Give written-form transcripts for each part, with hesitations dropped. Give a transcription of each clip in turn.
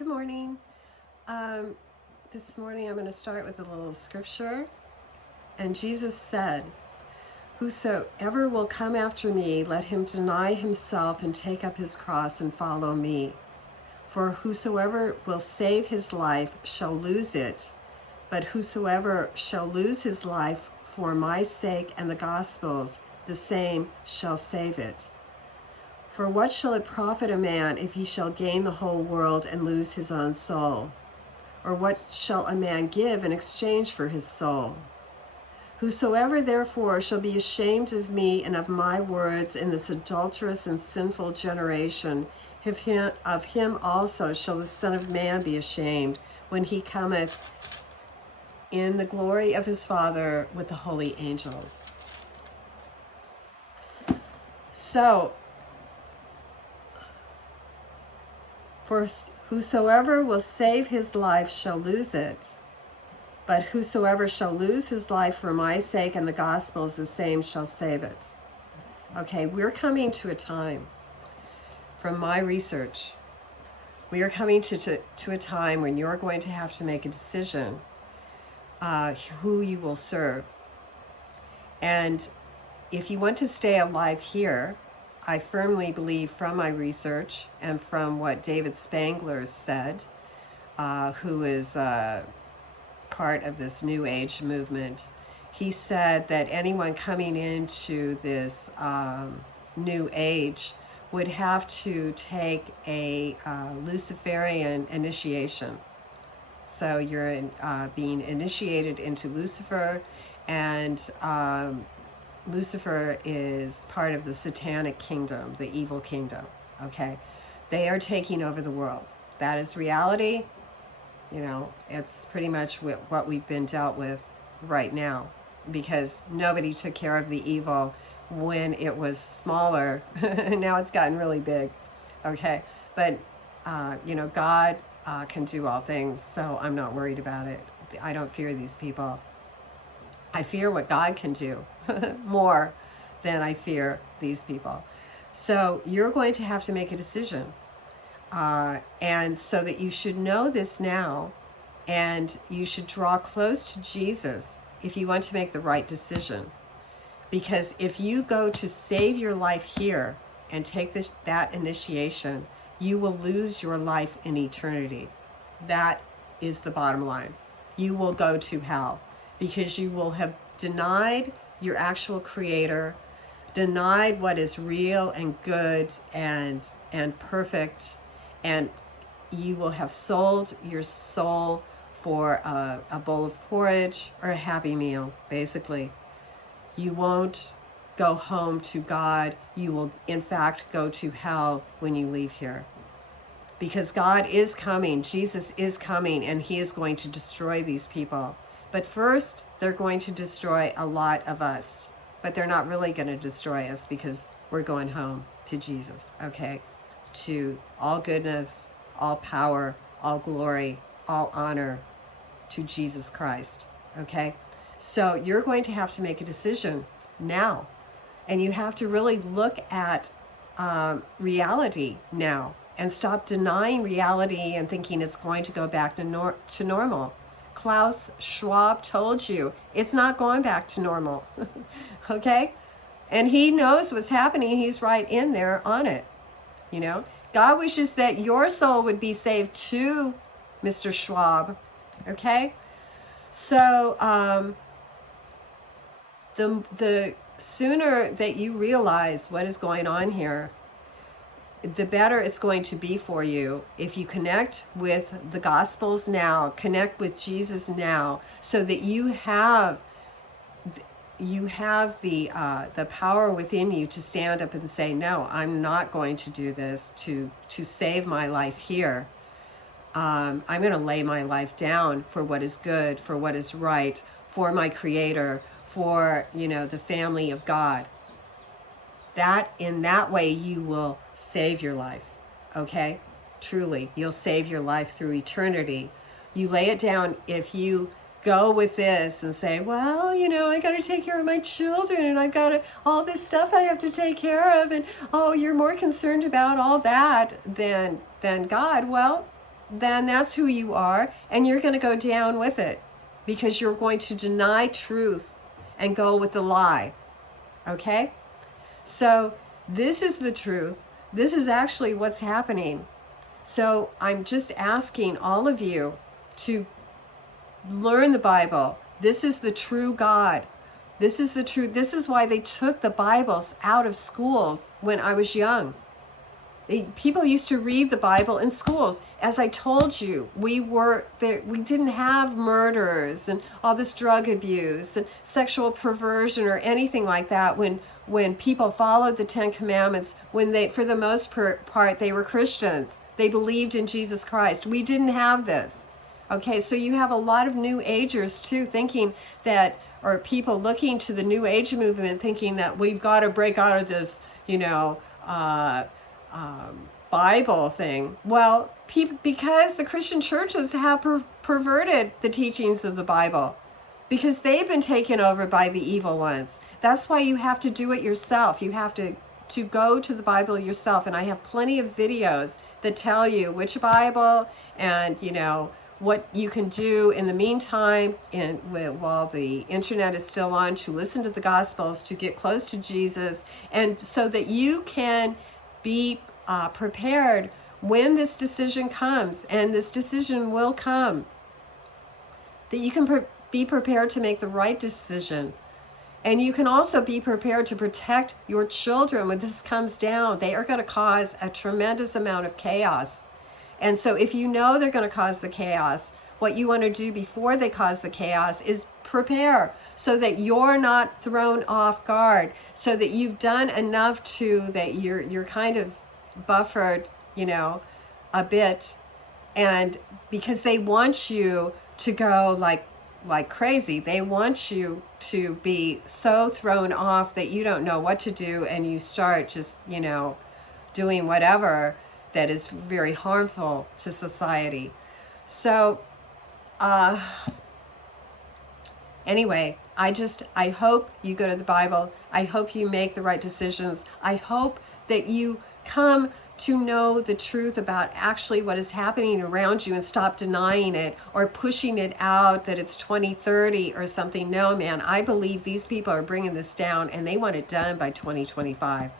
Good morning. Um, this morning I'm going to start with a little scripture. And Jesus said, "Whosoever will come after me, let him deny himself and take up his cross and follow me. For whosoever will save his life shall lose it, but whosoever shall lose his life for my sake and the gospel's, the same shall save it. For what shall it profit a man if he shall gain the whole world and lose his own soul? Or what shall a man give in exchange for his soul? Whosoever therefore shall be ashamed of me and of my words in this adulterous and sinful generation, of him also shall the Son of Man be ashamed when he cometh in the glory of his Father with the holy angels." So, for whosoever will save his life shall lose it, but whosoever shall lose his life for my sake and the gospel's, the same shall save it. Okay, we're coming to a time, from my research, we are coming to a time when you're going to have to make a decision who you will serve. And if you want to stay alive here, I firmly believe from my research and from what David Spangler said, who is part of this New Age movement, he said that anyone coming into this New Age would have to take a Luciferian initiation. So you're being initiated into Lucifer, and Lucifer is part of the satanic kingdom, the evil kingdom, okay? They are taking over the world. That is reality. You know, it's pretty much what we've been dealt with right now, because nobody took care of the evil when it was smaller. Now it's gotten really big, okay? But, God can do all things, so I'm not worried about it. I don't fear these people. I fear what God can do more than I fear these people. So you're going to have to make a decision. And so that you should know this now, and you should draw close to Jesus if you want to make the right decision. Because if you go to save your life here and take that initiation, you will lose your life in eternity. That is the bottom line. You will go to hell, because you will have denied your actual creator, denied what is real and good and perfect, and you will have sold your soul for a bowl of porridge or a Happy Meal, basically. You won't go home to God. You will, in fact, go to hell when you leave here. Because God is coming, Jesus is coming, and he is going to destroy these people. But first, they're going to destroy a lot of us. But they're not really going to destroy us, because we're going home to Jesus, okay? To all goodness, all power, all glory, all honor to Jesus Christ, okay? So you're going to have to make a decision now. And you have to really look at reality now, and stop denying reality and thinking it's going to go back to normal. Klaus Schwab told you it's not going back to normal, okay? And he knows what's happening. He's right in there on it, you know? God wishes that your soul would be saved too, Mr. Schwab, okay? So the sooner that you realize what is going on here, the better it's going to be for you if you connect with the Gospels now, connect with Jesus now, so that you have the power within you to stand up and say, no, I'm not going to do this to save my life here. I'm going to lay my life down for what is good, for what is right, for my Creator, for, the family of God. That, in that way, you will save your life, okay? Truly, you'll save your life through eternity. You lay it down if you go with this and say, well, I got to take care of my children, and I've got all this stuff I have to take care of, and you're more concerned about all that than God. Well, then that's who you are, and you're going to go down with it because you're going to deny truth and go with the lie. Okay? So this is the truth. This is actually what's happening. So I'm just asking all of you to learn the Bible. This is the true God. This is the truth. This is why they took the Bibles out of schools when I was young. People used to read the Bible in schools. As I told you, we didn't have murders and all this drug abuse and sexual perversion or anything like that when people followed the Ten Commandments, when they, for the most part, they were Christians. They believed in Jesus Christ. We didn't have this. Okay, so you have a lot of New Agers too thinking that, or people looking to the New Age movement thinking that we've got to break out of this, Bible thing. Well, because the Christian churches have perverted the teachings of the Bible, because they've been taken over by the evil ones. That's why you have to do it yourself. You have to go to the Bible yourself. And I have plenty of videos that tell you which Bible and, what you can do in the meantime while the internet is still on, to listen to the Gospels, to get close to Jesus, and so that you can be prepared when this decision comes, and this decision will come, that you can be prepared to make the right decision. And you can also be prepared to protect your children when this comes down. They are going to cause a tremendous amount of chaos. And so if you know they're going to cause the chaos, what you want to do before they cause the chaos is prepare so that you're not thrown off guard, so that you've done enough that you're kind of buffered, a bit. And because they want you to go like crazy. They want you to be so thrown off that you don't know what to do, and you start just, doing whatever that is very harmful to society. So anyway, I hope you go to the Bible. I hope you make the right decisions. I hope that you come to know the truth about actually what is happening around you and stop denying it or pushing it out that it's 2030 or something. No, man, I believe these people are bringing this down, and they want it done by 2025.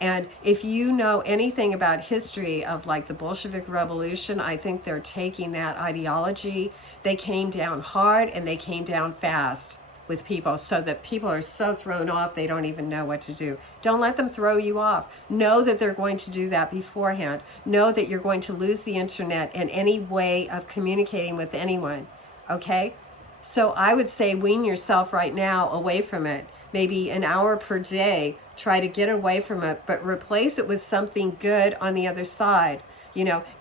And if you know anything about history of like the Bolshevik Revolution, I think they're taking that ideology. They came down hard and they came down fast with people, so that people are so thrown off they don't even know what to do. Don't let them throw you off. Know that they're going to do that beforehand. Know that you're going to lose the internet and any way of communicating with anyone. Okay? So I would say wean yourself right now away from it. Maybe an hour per day, try to get away from it, but replace it with something good on the other side.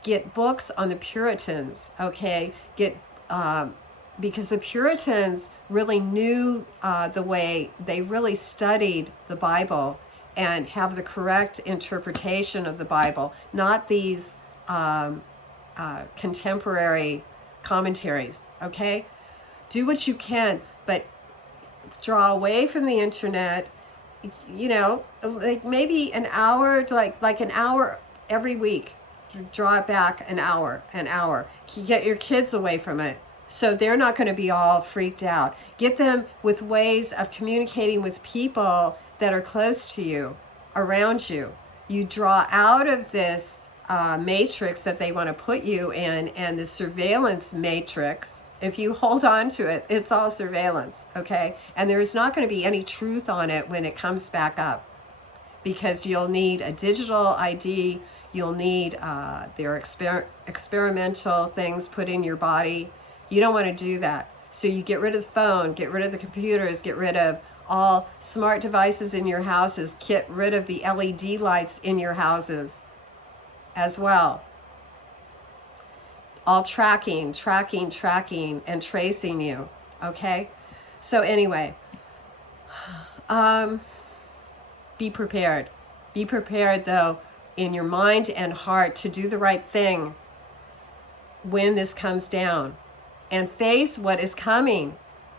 Get books on the Puritans, okay? Because the Puritans really knew the way, they really studied the Bible and have the correct interpretation of the Bible, not these contemporary commentaries, okay? Do what you can, but draw away from the internet, like maybe an hour, like an hour every week. Draw it back an hour. Get your kids away from it, so they're not going to be all freaked out. Get them with ways of communicating with people that are close to you, around you. You draw out of this matrix that they want to put you in, and the surveillance matrix. If you hold on to it, it's all surveillance, okay? And there's not going to be any truth on it when it comes back up, because you'll need a digital ID. You'll need their experimental things put in your body. You don't want to do that. So you get rid of the phone, get rid of the computers, get rid of all smart devices in your houses, get rid of the LED lights in your houses as well. All tracking, and tracing you, okay? So anyway, be prepared. Be prepared, though, in your mind and heart to do the right thing when this comes down, and face what is coming.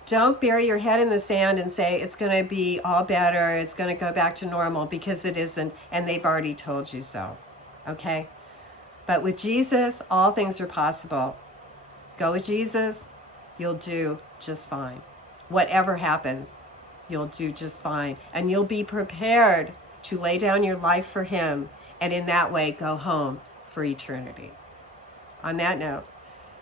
Don't bury your head in the sand and say it's going to be all better, it's going to go back to normal, because it isn't, and they've already told you so, okay? But with Jesus, all things are possible. Go with Jesus, you'll do just fine. Whatever happens, you'll do just fine. And you'll be prepared to lay down your life for him, and in that way go home for eternity. On that note,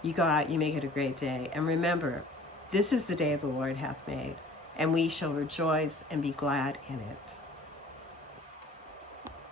you go out, you make it a great day. And remember, this is the day the Lord hath made, and we shall rejoice and be glad in it.